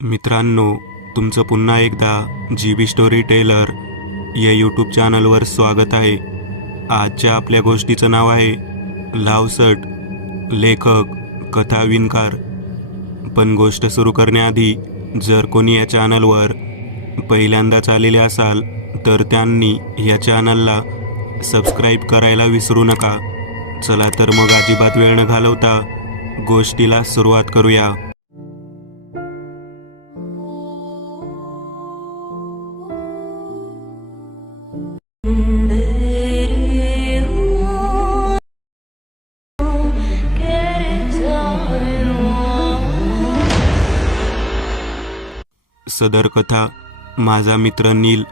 मित्रांनो, तुमचं पुन्हा एकदा GB स्टोरी टेलर या यूट्यूब चॅनलवर स्वागत आहे. आजच्या आपल्या गोष्टीचं नाव आहे लावसट. लेखक कथा विणकार. पण गोष्ट सुरू करण्याआधी जर कोणी या चॅनलवर पहिल्यांदाच आलेले असाल तर त्यांनी या चॅनलला सबस्क्राईब करायला विसरू नका. चला तर मग अजिबात वेळ न घालवता गोष्टीला सुरुवात करूया. सदर कथा माझा मित्र नील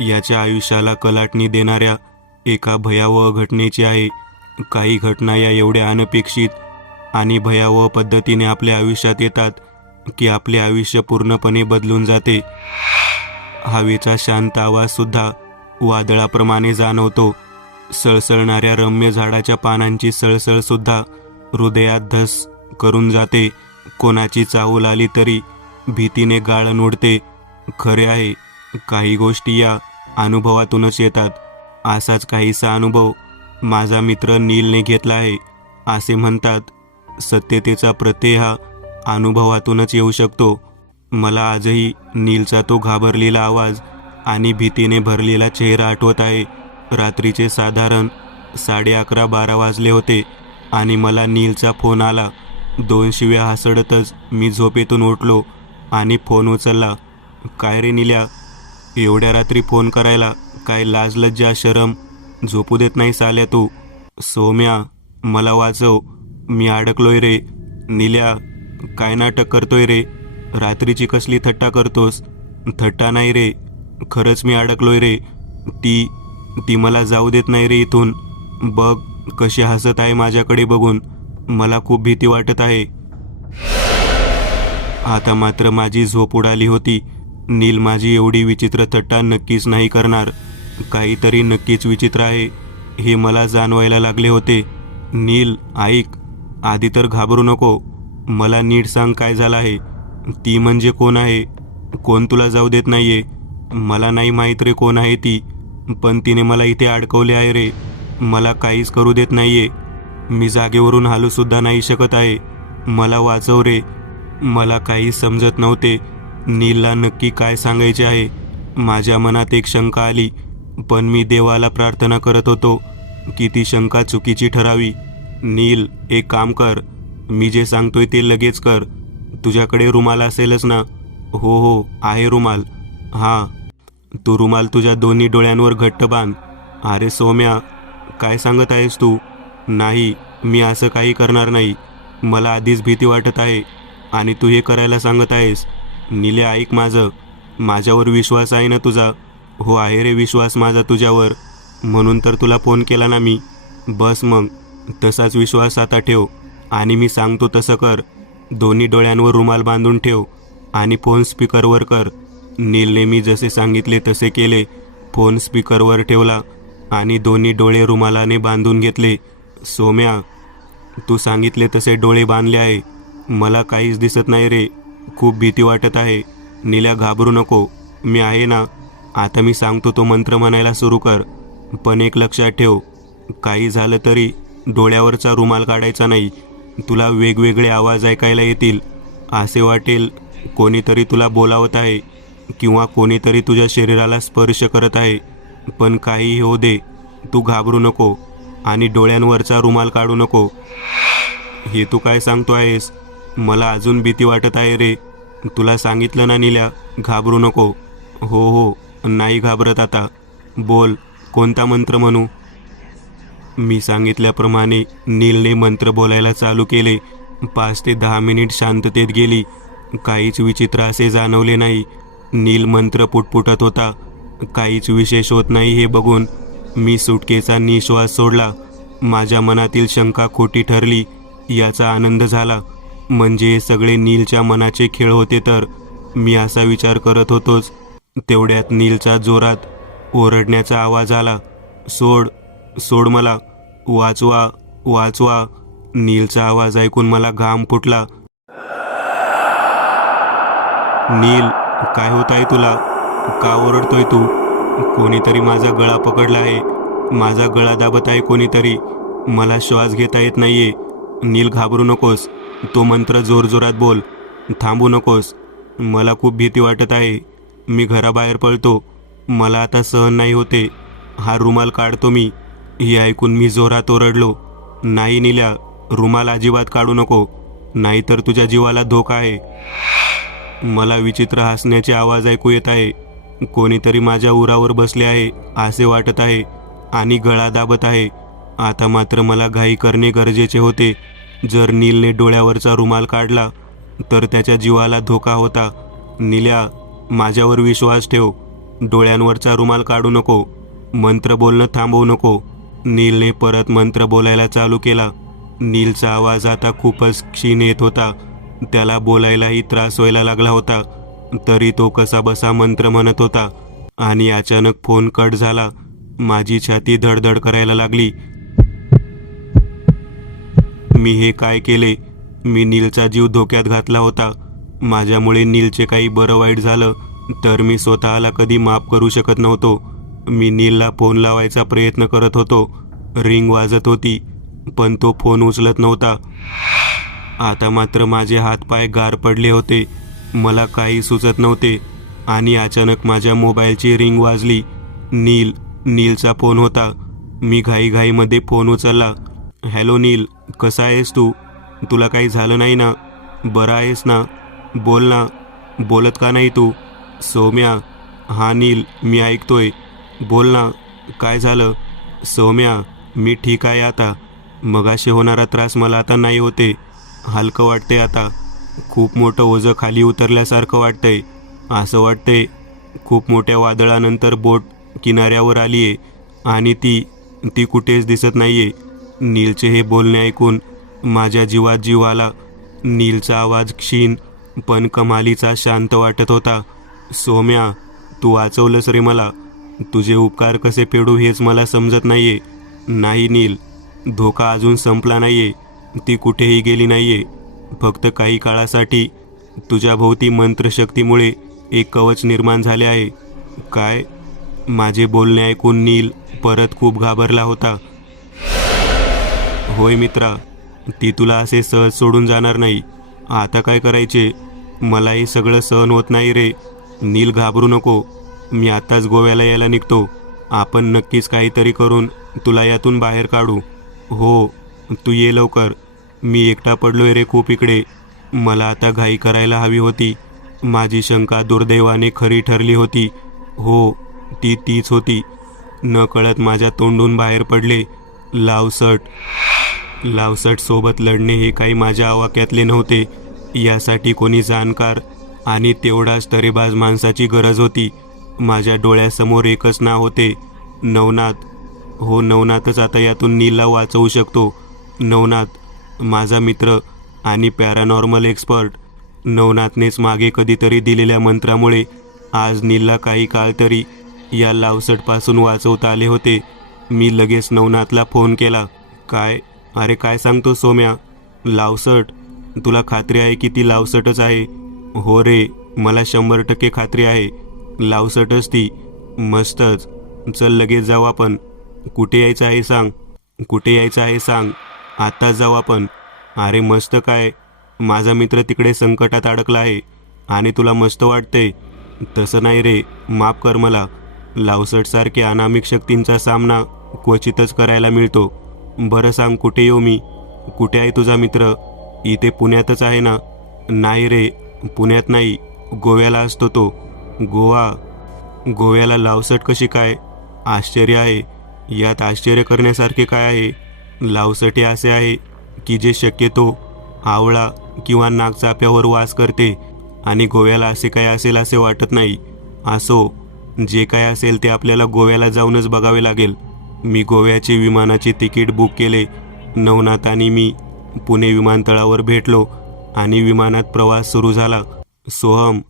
याच्या आयुष्याला कलाटणी देणाऱ्या एका भयावह घटनेची आहे. काही घटना या एवढ्या अनपेक्षित आणि भयावह पद्धतीने आपल्या आयुष्यात येतात की आपले आयुष्य पूर्णपणे बदलून जाते. हवेचा शांत आवाजसुद्धा वादळाप्रमाणे जाणवतो. सळसळणाऱ्या रम्य झाडाच्या पानांची सळसळसुद्धा हृदयात धस करून जाते. कोणाची चाहूल आली तरी भीतीने गाळण उडते. खरे आहे, काही गोष्टी या अनुभवातूनच येतात. असाच काहीसा अनुभव माझा मित्र नीलने घेतला आहे. असे म्हणतात, सत्यतेचा प्रत्यय हा अनुभवातूनच येऊ शकतो. मला आजही नीलचा तो घाबरलेला आवाज आणि भीतीने भरलेला चेहरा आठवत आहे. रात्रीचे साधारण 11:30-12 वाजले होते आणि मला नीलचा फोन आला. 2 शिव्या हसडतच मी झोपेतून उठलो आणि फोन उचलला. काय रे नील्या, एवढ्या रात्री फोन करायला काय लाज लज्जा शरम झोपू देत नाही साल्या तू? सोम्या, मला वाचव, मी अडकलोय रे. नील्या, काय नाटक करतोय रे? रात्रीची कसली थट्टा करतोस? थट्टा नाही रे, खरंच मी अडकलोय रे. ती मला जाऊ देत नाही रे इथून. बघ कशी हसत आहे माझ्याकडे बघून. मला खूप भीती वाटत आहे. आता मात्र माझी झोप उडाली होती. नील माझी एवढी विचित्र थट्टा नक्कीच नाही करणार. काहीतरी नक्कीच विचित्र आहे हे मला जाणवायला लागले होते. नील, ऐक, आधी तर घाबरू नको. मला नीट सांग काय झालं आहे. ती म्हणजे कोण आहे? कोण तुला जाऊ देत नाहीये? मला नाही माहीत रे कोण आहे ती, पण तिने मला इथे अडकवले आहे रे. मला काहीच करू देत नाहीये. मी जागेवरून हालूसुद्धा नाही शकत आहे. मला वाचव रे. मला काही समजत नव्हते. नीलला नक्की काय सांगायचे आहे. माझ्या मनात एक शंका आली, पण मी देवाला प्रार्थना करत होतो की ती शंका चुकीची ठरावी. नील, एक काम कर, मी जे सांगतोय ते लगेच कर. तुझ्याकडे रुमाल असेलच ना? हो हो, आहे रुमाल. हां, तू रुमाल तुझ्या दोन्ही डोळ्यांवर घट्ट बांध. अरे सोम्या, काय सांगत आहेस तू? नाही, मी असं काही करणार नाही. मला आधीच भीती वाटत आहे आणि तू हे करायला सांगत आहेस. नील्या, ऐक माझं. माझ्यावर विश्वास आहे ना तुझा? हो आहे रे विश्वास माझा तुझ्यावर, म्हणून तर तुला फोन केला ना मी. बस मग तसाच विश्वास आता ठेव आणि मी सांगतो तसं कर. दोन्ही डोळ्यांवर रुमाल बांधून ठेव आणि फोन स्पीकरवर कर. नीलने मी जसे सांगितले तसे केले. फोन स्पीकरवर ठेवला आणि दोन्ही डोळे रुमालाने बांधून घेतले. सोम्या, तू सांगितले तसे डोळे बांधले आहे. मला काहीच दिसत नाही रे. खूप भीती वाटत आहे. नील्या, घाबरू नको, मी आहे ना. आता मी सांगतो तो मंत्र म्हणायला सुरू कर. पण एक लक्षात ठेव, काही झालं तरी डोळ्यावरचा रुमाल काढायचा नाही. तुला वेगवेगळे आवाज ऐकायला येतील. असे वाटेल कोणीतरी तुला बोलावत आहे किंवा कोणीतरी तुझ्या शरीराला स्पर्श करत आहे. पण काहीही होऊ दे, तू घाबरू नको आणि डोळ्यांवरचा रुमाल काढू नको. हे तू काय सांगतो आहेस? मला अजून भीती वाटत आहे रे. तुला सांगितलं ना नील्या, घाबरू नको. हो हो, नाही घाबरत आता. बोल, कोणता मंत्र म्हणू? मी सांगितल्याप्रमाणे नीलने मंत्र बोलायला चालू केले. 5 ते 10 मिनिट शांततेत गेली. काहीच विचित्र असे जाणवले नाही. नील मंत्र पुटपुटत होता. काहीच विशेष होत नाही हे बघून मी सुटकेचा निश्वास सोडला. माझ्या मनातील शंका खोटी ठरली याचा आनंद झाला. म्हणजे हे सगळे नीलच्या मनाचे खेळ होते तर? मी असा विचार करत होतोच, तेवढ्यात नीलचा जोरात ओरडण्याचा आवाज आला. सोड, सोड मला, वाचवा, वाचवा. नीलचा आवाज ऐकून मला घाम फुटला. नील, काय होत आहे तुला? का ओरडतोय तू? कोणीतरी माझा गळा पकडला आहे. माझा गळा दाबत आहे कोणीतरी. मला श्वास घेता येत नाहीये. नील, घाबरू नकोस. तो मंत्र जोरजोरात बोल. थांबू नकोस. मला खूप भीती वाटत आहे. मी घराबाहेर पळतो. मला आता सहन नाही होते. हा रुमाल काढतो मी. हे ऐकून मी जोरात ओरडलो. नाही नील्या, रुमाल अजिबात काढू नको. नाहीतर तुझ्या जीवाला धोका आहे. मला विचित्र हसण्याचे आवाज ऐकू येत आहे. कोणीतरी माझ्या उरावर बसले आहे असे वाटत आहे आणि गळा दाबत आहे. आता मात्र मला घाई करणे गरजेचे होते. जर नीलने डोळ्यावरचा रुमाल काढला तर त्याच्या जीवाला धोका होता. नील्या, माझ्यावर विश्वास ठेव. डोळ्यांवरचा रुमाल काढू नको. मंत्र बोलणं थांबवू नको. नीलने परत मंत्र बोलायला चालू केला. नीलचा आवाज आता खूपच क्षीण येत होता. त्याला बोलायलाही त्रास व्हायला लागला होता. तरी तो कसाबसा मंत्र म्हणत होता आणि अचानक फोन कट झाला. माझी छाती धडधड करायला लागली. मी हे काय केले? मी नीलचा जीव धोक्यात घातला होता. माझ्यामुळे नीलचे काही बरं वाईट झालं तर मी स्वतःला कधी माफ करू शकत नव्हतो. मी नीलला फोन लावायचा प्रयत्न करत होतो. रिंग वाजत होती पण तो फोन उचलत नव्हता. आता मात्र माझे हातपाय गार पडले होते. मला काही सुचत नव्हते आणि अचानक माझ्या मोबाईलची रिंग वाजली. नीलचा फोन होता. मी घाईघाईमध्ये फोन उचलला. हॅलो नील, कसा आहेस तू? तुला काही झालं नाही ना? बरा आहेस ना? बोल ना. बोलत का नाही तू? सौम्या. हा नील, मी ऐकतोय. बोल ना, काय झालं? सौम्या, मी ठीक आहे आता. मगाशी होणारा त्रास मला आता नाही होते. हलकं वाटते आता. खूप मोठं ओझं खाली उतरल्यासारखं वाटतंय. असं वाटतंय खूप मोठ्या वादळानंतर बोट किनाऱ्यावर आली आहे आणि ती कुठेच दिसत नाहीये. नीलचे हे बोलणे ऐकून माझ्या जीवात जीव आला. नीलचा आवाज क्षीण पण कमालीचा शांत वाटत होता. सौम्या, तू वाचवलंस रे मला. तुझे उपकार कसे फेडू हेच मला समजत नाहीये. नाही नील, धोका अजून संपला नाहीये. ती कुठेही गेली नाहीये. फक्त काही काळासाठी तुझ्या भोवती मंत्रशक्तीमुळे एक कवच निर्माण झाले आहे. काय? माझे बोलणे ऐकून नील परत खूप घाबरला होता. होय मित्रा, ती तुला असे सहज सोडून जाणार नाही. आता काय करायचे? मला हे सगळं सहन होत नाही रे. नील, घाबरू नको. मी आत्ताच गोव्याला यायला निघतो. आपण नक्कीच काहीतरी करून तुला यातून बाहेर काढू. हो, तू ये लवकर. मी एकटा पडलोय रे खूप इकडे. मला आता घाई करायला हवी होती. माझी शंका दुर्दैवाने खरी ठरली होती. हो, तीच होती. नकळत माझ्या तोंडून बाहेर पडले, लावसट सोबत लढणे हे काही माझ्या आवाक्यातले नव्हते. यासाठी कोणी जाणकार आणि तेवढाच तरेबाज माणसाची गरज होती. माझ्या डोळ्यासमोर एकच नाव होते, नवनाथ. हो, नवनाथच आता यातून नीलला वाचवू शकतो. नवनाथ, माझा मित्र आणि पॅरानॉर्मल एक्सपर्ट. नवनाथनेच मागे कधीतरी दिलेल्या मंत्रामुळे आज नीलला काही काळ तरी या लावसटपासून वाचवता आले होते. मी लगेच नवनाथला फोन केला. काय? अरे काय सांगतो सौम्या? लावसट? तुला खात्री आहे की ती लावसटच आहे? हो रे, मला 100% खात्री आहे. लावसटच ती. मस्तच. चल लगेच जाऊ आपण. कुठे यायचं आहे सांग? कुठे यायचं आहे सांग? आत्ताच जाऊ आपण. अरे मस्त काय? माझा मित्र तिकडे संकटात अडकला आहे आणि तुला मस्त वाटते? तसं नाही रे, माफ कर मला. लावसटसारखे अनामिक शक्तींचा सामना क्वचितच करायला मिळतो. बरं सांग, कुठे येऊ मी? कुठे आहे तुझा मित्र? इथे पुण्यातच आहे ना? नाही रे, पुण्यात नाही, गोव्याला असतो तो. गोवा? गोव्याला लावसट कशी काय? आश्चर्य आहे. यात आश्चर्य करण्यासारखे काय आहे? लावसट हे असे आहे की जे शक्यतो आवळा किंवा नागचाप्यावर वास करते आणि गोव्याला असे काय असेल असे वाटत नाही. असो, जे काय असेल ते आपल्याला गोव्याला जाऊनच बघावे लागेल. मी गोव्याचे विमानाचे तिकीट बुक केले. नवनाथ आणि मी पुणे विमानतळावर भेटलो आणि विमानात प्रवास सुरू झाला. सोहम,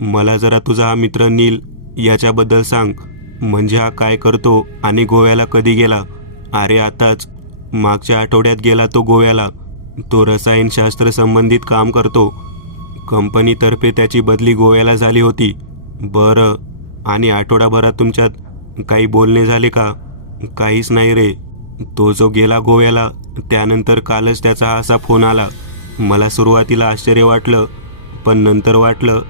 मला जरा तुझा हा मित्र नील याच्याबद्दल सांग. म्हणजे हा काय करतो आणि गोव्याला कधी गेला? अरे आताच, मागच्या आठवड्यात गेला तो गोव्याला. तो रसायनशास्त्र संबंधित काम करतो. कंपनीतर्फे त्याची बदली गोव्याला झाली होती. बरं, आणि आठवडाभरात तुमच्यात काही बोलणे झाले का? काहीच नाही रे. तो जो गेला गोव्याला त्यानंतर कालच त्याचा हा असा फोन आला. मला सुरुवातीला आश्चर्य वाटलं, पण नंतर वाटलं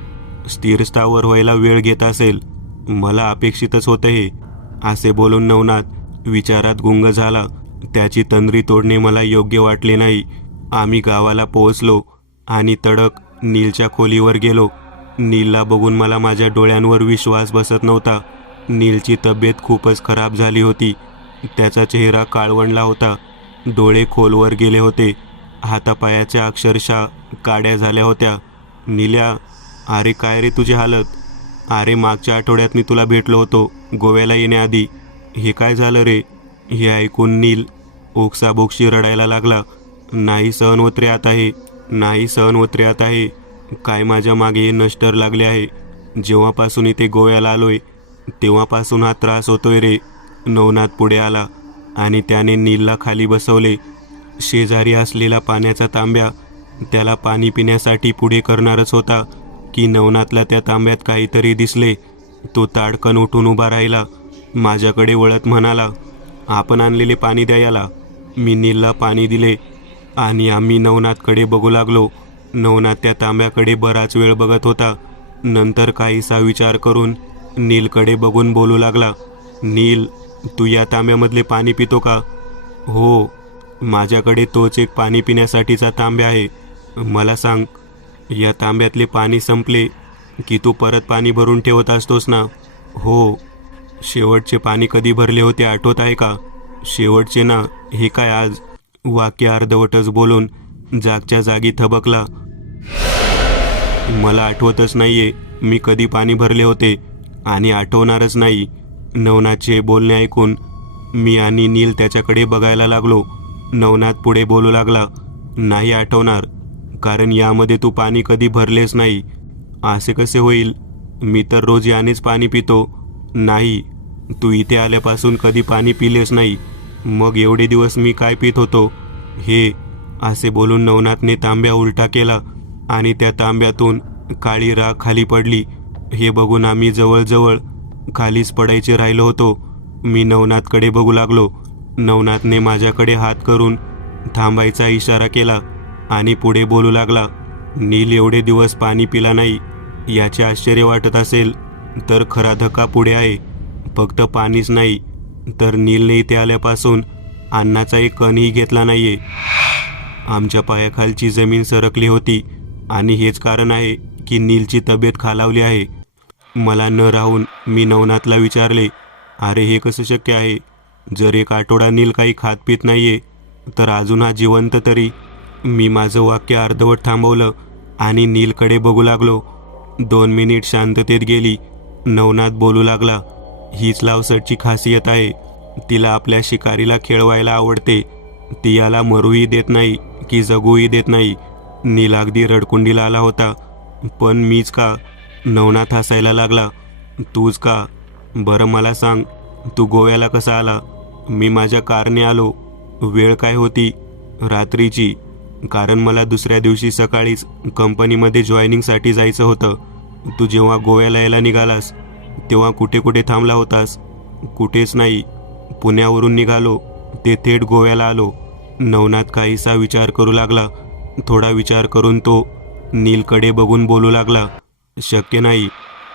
स्थिरस्थावर व्हायला वेळ घेत असेल. मला अपेक्षितच होतं हे. असे बोलून नवनाथ विचारात गुंग झाला. त्याची तंद्री तोडणे मला योग्य वाटले नाही. आम्ही गावाला पोहोचलो आणि तडक नीलच्या खोलीवर गेलो. नीलला बघून मला माझ्या डोळ्यांवर विश्वास बसत नव्हता. नीलची तब्येत खूपच खराब झाली होती. त्याचा चेहरा काळवंडला होता. डोळे खोलवर गेले होते. हातापायाच्या अक्षरशः काड्या झाल्या होत्या. नील्या, अरे काय रे तुझी हालत? अरे मागच्या आठवड्यात मी तुला भेटलो होतो गोव्याला येण्याआधी. हे काय झालं रे? हे ऐकून नील ओक्साबोक्शी रडायला लागला. नाही सहन होत रे आता हे, नाही सहन होत रे आता हे. काय माझ्या मागे नष्टर लागले आहे. जेव्हापासून इथे गोव्याला आलोय तेव्हापासून हा त्रास होतोय रे. नवनाथ पुढे आला आणि त्याने नीलला खाली बसवले. शेजारी असलेला पाण्याचा तांब्या त्याला पाणी पिण्यासाठी पुढे करणारच होता की नवनाथला त्या तांब्यात काहीतरी दिसले. तो ताडकन उठून उभा राहिला. माझ्याकडे वळत म्हणाला, आपण आणलेले पाणी द्या याला. मी नीलला पाणी दिले आणि आम्ही नवनाथकडे बघू लागलो. नवनाथ त्या तांब्याकडे बराच वेळ बघत होता. नंतर काहीसा विचार करून नीलकडे बघून बोलू लागला, नील, तू या तांब्यामधले पाणी पितो का? हो, माझ्याकडे तोच एक पाणी पिण्यासाठीचा तांब्या आहे. मला सांग, या तांब्यातले पाणी संपले की तू परत पाणी भरून ठेवत असतोस ना? हो. शेवटचे पाणी कधी भरले होते आठवत आहे का? शेवटचे ना. हे काय आज? वाक्य अर्धवटच बोलून जागच्या जागी थबकला. मला आठवतच नाहीये मी कधी पाणी भरले होते आणि आठवणारच नाही. नवनाथचे बोलणे ऐकून मी आणि नील त्याच्याकडे बघायला लागलो. नवनाथ पुढे बोलू लागला, नाही आठवणार, कारण यामध्ये तू पाणी कधी भरलेच नाही. असे कसे होईल? मी तर रोज यानेच पाणी पितो. नाही, तू इथे आल्यापासून कधी पाणी पिलेच नाही. मग एवढे दिवस मी काय पित होतो? हे. असे बोलून नवनाथने तांब्या उलटा केला आणि त्या तांब्यातून काळी राख खाली पडली. हे बघून आम्ही जवळजवळ खालीच पडायचे राहिलो होतो. मी नवनाथकडे बघू लागलो. नवनाथने माझ्याकडे हात करून थांबायचा इशारा केला आणि पुढे बोलू लागला, नील एवढे दिवस पाणी पिला नाही याचे आश्चर्य वाटत असेल तर खरा धक्का पुढे आहे. फक्त पाणीच नाही तर नीलने इथे आल्यापासून अन्नाचा एक कणही घेतला नाहीये. आमच्या पायाखालची जमीन सरकली होती आणि हेच कारण आहे की नीलची तब्येत खालावली आहे. मला न राहून मी नवनाथला विचारले, अरे हे कसं शक्य आहे? जर एक आठवडा नील काही खात पित नाहीये तर अजून हा जिवंत तरी? मी माझं वाक्य अर्धवट थांबवलं आणि नीलकडे बघू लागलो. 2 मिनिट शांततेत गेली. नवनाथ बोलू लागला, हीच लावसटची खासियत आहे. तिला आपल्या शिकारीला खेळवायला आवडते. ती याला मरूही देत नाही की जगूही देत नाही. नील अगदी रडकुंडीला आला होता. पण मीच का? नवनाथ हसायला लागला, तूच का? बरं मला सांग, तू गोव्याला कसा आला? मी माझ्या कारने आलो. वेळ काय होती? रात्रीची, कारण मला दुसऱ्या दिवशी सकाळीच कंपनीमध्ये जॉईनिंगसाठी जायचं होतं. तू जेव्हा गोव्याला यायला निघालास तेव्हा कुठे कुठे थांबला होतास? कुठेच नाही. पुण्यावरून निघालो ते थेट गोव्याला आलो. नवनाथ काहीसा विचार करू लागला. थोडा विचार करून तो नीलकडे बघून बोलू लागला, शक्य नाही.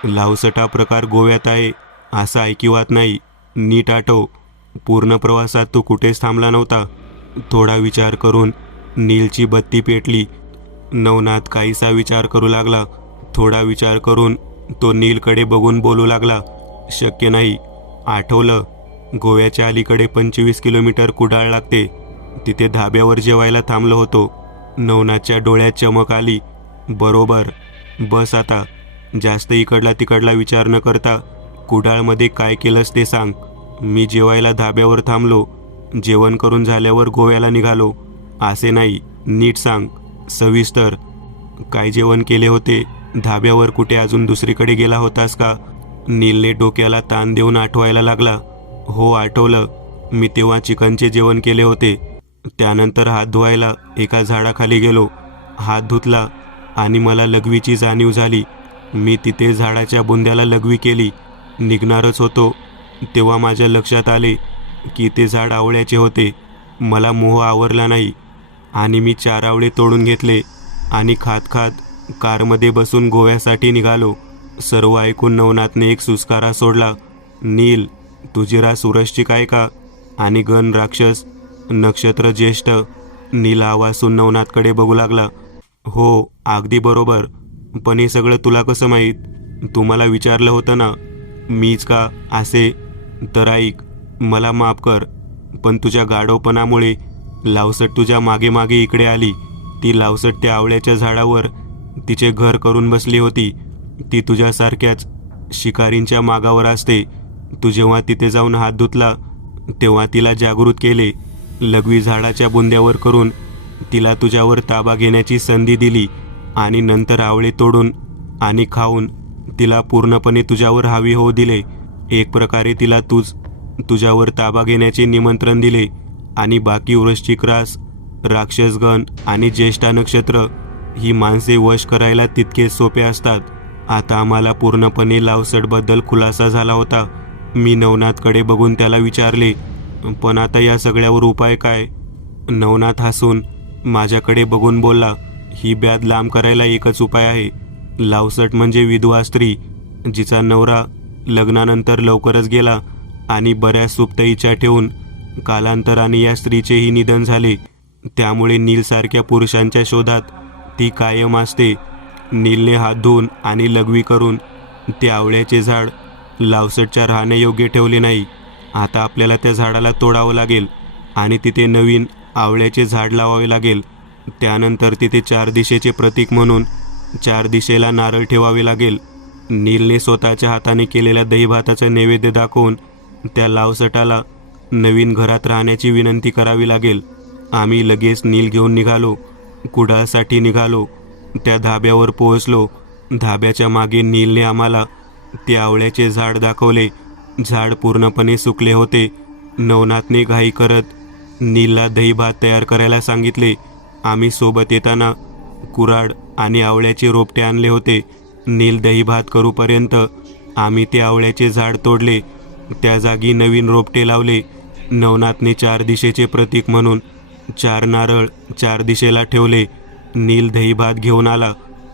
लावसट हा प्रकार गोव्यात आहे असं ऐकिवात नाही. नीट आठव, पूर्ण प्रवासात तू कुठेच थांबला नव्हता. थोडा विचार करून नीलची बत्ती पेटली. नवनाथ काहीसा विचार करू लागला. थोडा विचार करून तो नीलकडे बघून बोलू लागला, शक्य नाही. आठवलं, गोव्याच्या अलीकडे 25 किलोमीटर कुडाळ लागते. तिथे धाब्यावर जेवायला थांबलो होतो. नवनाथच्या डोळ्यात चमक आली. बरोबर. बस आता, जास्त इकडला तिकडला विचार न करता कुडाळमध्ये काय केलंस ते सांग. मी जेवायला धाब्यावर थांबलो. जेवण करून झाल्यावर गोव्याला निघालो. असे नाही, नीट सांग, सविस्तर. काय जेवण केले होते? धाब्यावर कुठे अजून दुसरीकडे गेला होतास का? नीलने डोक्याला ताण देऊन आठवायला लागला. हो आठवलं, मी तेव्हा चिकनचे जेवण केले होते. त्यानंतर हात धुवायला एका झाडाखाली गेलो. हात धुतला आणि मला लघवीची जाणीव झाली. मी तिथे झाडाच्या बुंद्याला लघवी केली. निघणारच होतो तेव्हा माझ्या लक्षात आले की ते झाड आवळ्याचे होते. मला मोह आवरला नाही आणि मी 4 आवळे तोडून घेतले आणि खात खात कारमध्ये बसून गोव्यासाठी निघालो. सर्व ऐकून नवनाथने एक सुस्कारा सोडला. नील, तुझी रास सुरक्षित आहे का? आणि गण राक्षस नक्षत्र ज्येष्ठ. नील आवासून नवनाथकडे बघू लागला. हो, अगदी बरोबर. पण हे सगळं तुला कसं माहीत? तू मला विचारलं होतं ना. मीच का असे? तर ऐक, मला माफ कर, पण तुझ्या गाढवपणामुळे लावसट तुझ्या मागे मागे इकडे आली. ती लावसट त्या आवळ्याच्या झाडावर तिचे घर करून बसली होती. ती तुझ्यासारख्याच शिकारींच्या मागावर असते. तू जेव्हा तिथे जाऊन हात धुतला तेव्हा तिला जागृत केले. लघवी झाडाच्या बुंद्यावर करून तिला तुझ्यावर ताबा घेण्याची संधी दिली आणि नंतर आवळे तोडून आणि खाऊन तिला पूर्णपणे तुझ्यावर हावी होऊ दिले. एक प्रकारे तिला तुझ्यावर ताबा घेण्याचे निमंत्रण दिले. आणि बाकी वृश्चिक रास, राक्षसगण आणि ज्येष्ठा नक्षत्र ही माणसे वश करायला तितके सोपे असतात. आता आम्हाला पूर्णपणे लावसटबद्दल खुलासा झाला होता. मी नवनाथकडे बघून त्याला विचारले, पण आता या सगळ्यावर उपाय काय? नवनाथ हसून माझ्याकडे बघून बोलला, ही ब्याद लांब करायला एकच उपाय आहे. लावसट म्हणजे विधवा स्त्री, जिचा नवरा लग्नानंतर लवकरच गेला आणि बऱ्याच सुप्त इच्छा ठेवून कालांतराने या स्त्रीचेही निधन झाले. त्यामुळे नीलसारख्या पुरुषांच्या शोधात ती कायम असते. नीलने हात धुवून आणि लघवी करून ते आवळ्याचे झाड लावसटच्या राहण्यायोग्य ठेवले नाही. आता आपल्याला त्या झाडाला तोडावं लागेल आणि तिथे नवीन आवळ्याचे झाड लावावे लागेल. त्यानंतर तिथे 4 दिशेचे प्रतीक म्हणून 4 दिशेला नारळ ठेवावे लागेल. नीलने स्वतःच्या हाताने केलेल्या दहीभाताचा नैवेद्य दाखवून त्या लावसटाला नवीन घरात राहण्याची विनंती करावी लागेल. आम्ही लगेच नील घेऊन निघालो. कुडाळसाठी निघालो. त्या धाब्यावर पोहोचलो. धाब्याच्या मागे नीलने आम्हाला ते आवळ्याचे झाड दाखवले. झाड पूर्णपणे सुकले होते. नवनाथने घाई करत नीलला दहीभात तयार करायला सांगितले. आम्ही सोबत येताना कुऱ्हाड आणि आवळ्याचे रोपटे आणले होते. नील दहीभात करूपर्यंत आम्ही ते आवळ्याचे झाड तोडले. त्या जागी नवीन रोपटे लावले. नवनाथने 4 दिशेचे प्रतीक म्हणून 4 नारळ 4 दिशेला ठेवले. नील दहीभात घेऊन आला.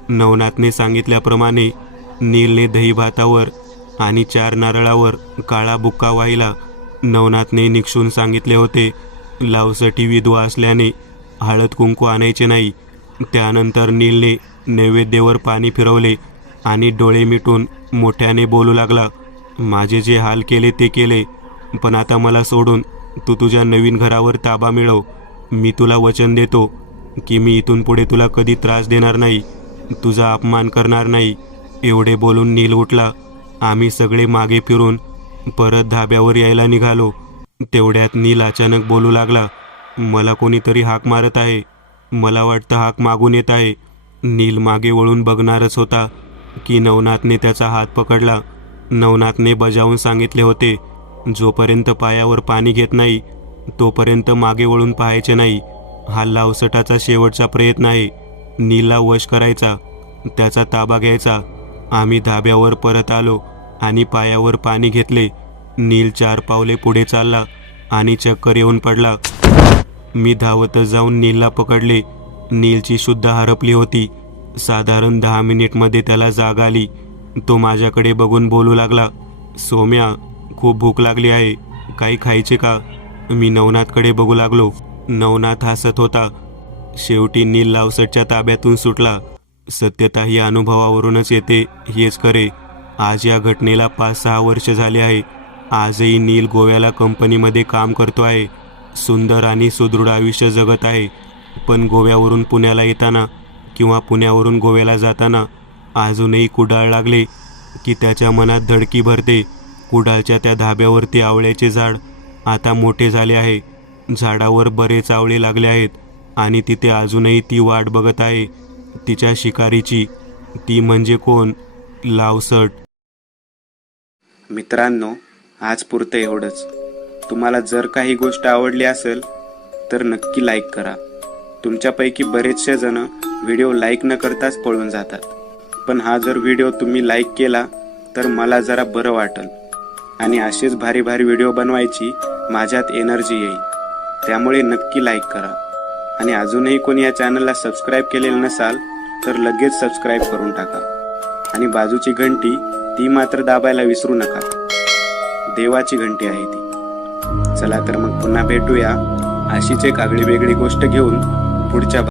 नवनाथने सांगितल्याप्रमाणे नीलने दहीभातावर आणि 4 नारळावर काळा बुक्का वाहिला. नवनाथने निक्षून सांगितले होते, लावसटी विधवा असल्याने हळद कुंकू आणायचे नाही. त्यानंतर नीलने नैवेद्यावर पाणी फिरवले आणि डोळे मिटून मोठ्याने बोलू लागला, माझे जे हाल केले ते केले, पण आता मला सोडून तू तुझ्या नवीन घरावर ताबा मिळव. मी तुला वचन देतो की मी इथून पुढे तुला कधी त्रास देणार नाही, तुझा अपमान करणार नाही. एवढे बोलून नील उठला. आम्ही सगळे मागे फिरून परत धाब्यावर यायला निघालो. तेवढ्यात नील अचानक बोलू लागला, मला कोणीतरी हाक मारत आहे. मला वाटतं हाक मागून येत आहे. नील मागे वळून बघणारच होता की नवनाथने त्याचा हात पकडला. नवनाथने बजावून सांगितले होते, जोपर्यंत पायावर पाणी घेत नाही तोपर्यंत मागे वळून पाहायचे नाही. हा लावसटाचा शेवटचा प्रयत्न आहे. नीलला वश करायचा, त्याचा ताबा घ्यायचा. आम्ही धाब्यावर परत आलो आणि पायावर पाणी घेतले. नील 4 पावले पुढे चालला आणि चक्कर येऊन पडला. मी धावतच जाऊन नीलला पकडले. नीलची शुद्ध हरपली होती. साधारण 10 मिनिटमध्ये त्याला जाग आली. तो माझ्याकडे बघून बोलू लागला, सोम्या, खूप भूक लागली आहे, काही खायचे का? मी नवनाथकडे बघू लागलो. नवनाथ हसत होता. शेवटी नील लावसटच्या ताब्यातून सुटला. सत्यता ही अनुभवावरूनच येते, हेच खरे. आज या घटनेला 5-6 वर्ष झाले आहे. आजही नील गोव्याला कंपनीमध्ये काम करतो आहे. सुंदर आणि सुदृढ आयुष्य जगत आहे. पण गोव्यावरून पुण्याला येताना किंवा पुण्यावरून गोव्याला जाताना अजूनही कुडाळ लागले की त्याच्या मनात धडकी भरते. कुडाळच्या त्या धाब्यावरती आवळ्याचे झाड आता मोठे झाले आहे. झाडावर बरेच आवळे लागले आहेत आणि तिथे अजूनही ती वाट बघत आहे तिच्या शिकारीची. ती म्हणजे कोण? लावसट. मित्रांनो, आज पुरतं एवढंच. तुम्हाला जर काही गोष्ट आवडली असेल तर नक्की लाईक करा. तुमच्यापैकी बरेचसे जण व्हिडिओ लाईक न करताच पळून जातात. पण हा जर व्हिडिओ तुम्ही लाईक केला तर मला जरा बरं वाटेल आणि असेच भारी भारी व्हिडिओ बनवायची माझ्यात एनर्जी येईल. त्यामुळे नक्की लाईक करा आणि अजूनही कोणी या चॅनलला सबस्क्राईब केलेलं नसाल तर लगेच सबस्क्राईब करून टाका आणि बाजूची घंटी ती मात्र दाबायला विसरू नका. देवाची घंटी आहे ती. चला तर मग पुन्हा भेटूया अशीच एक आगळी वेगळी गोष्ट घेऊन पुढच्या